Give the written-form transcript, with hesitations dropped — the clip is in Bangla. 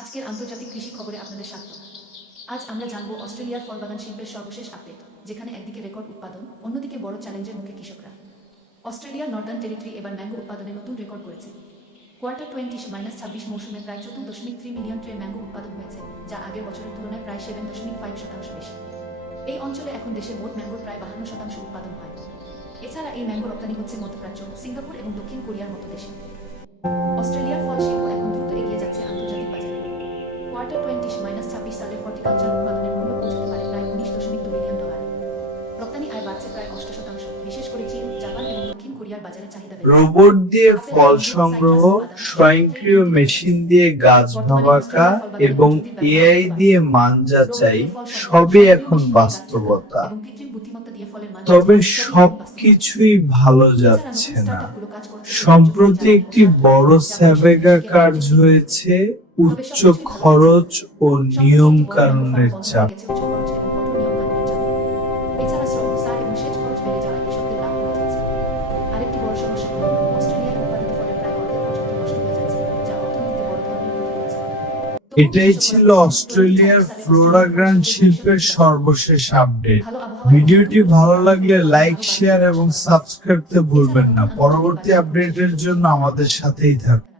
আজকের আন্তর্জাতিক কৃষি খবরে আপনাদের স্বাগত। আজ আমরা জানব অস্ট্রেলিয়ার ফল বাগান শিল্পের সর্বশেষ আপডেট, যেখানে একদিকে রেকর্ড উৎপাদন, অন্যদিকে বড় চ্যালেঞ্জের মুখে কৃষকরা। অস্ট্রেলিয়ার নর্দার্ন টেরিটরি এবার ম্যাঙ্গো উৎপাদনে নতুন রেকর্ড করেছে। কোয়ার্টার 20-26 মৌসুমে প্রায় 14.3 মিলিয়ন ট্রে ম্যাঙ্গো উৎপাদন হয়েছে, যা আগের বছরের তুলনায় প্রায় 7.5% বেশি। এই অঞ্চলে এখন দেশের মোট ম্যাঙ্গোর প্রায় 52% উৎপাদন হয়। এছাড়া এই ম্যাঙ্গো রপ্তানি হচ্ছে মধ্যপ্রাচ্য, সিঙ্গাপুর এবং দক্ষিণ কোরিয়ার মতো দেশে। অস্ট্রেলিয়ার ফল শিল্প এখন দ্রুত এগিয়ে যাচ্ছে আন্তর্জাতিক বাজারে। কোয়ার্টার 20-26 সালে হর্টিকালচার উৎপাদনের মূল্য পৌঁছতে পারে প্রায় $19.2 বিলিয়ন। রপ্তানি আয় বাড়ছে প্রায় 8%, বিশেষ করে চীন, জাপান এবং দক্ষিণ কোরিয়ার বাজারে চাহিদা বেড়েছে। রোবট দিয়ে ফল সংগ্রহ, স্বয়ংক্রিয় মেশিন দিয়ে গাছ ভাঙা এবং এআই দিয়ে মান যাচাই সবই এখন বাস্তবতা। তবে সবকিছুই ভালো যাচ্ছে না। সম্প্রতি একটি বড় স্যাভেগা কার্য হয়েছে উচ্চ খরচ ও নিয়ম কানুনের চাপ। এটাই ছিল অস্ট্রেলিয়ার ফ্লোরাগ্রান্ট শিল্পের সর্বশেষ আপডেট। ভিডিওটি ভালো লাগলে লাইক, শেয়ার এবং সাবস্ক্রাইব করতে ভুলবেন না। পরবর্তী আপডেটের জন্য আমাদের সাথেই থাকুন।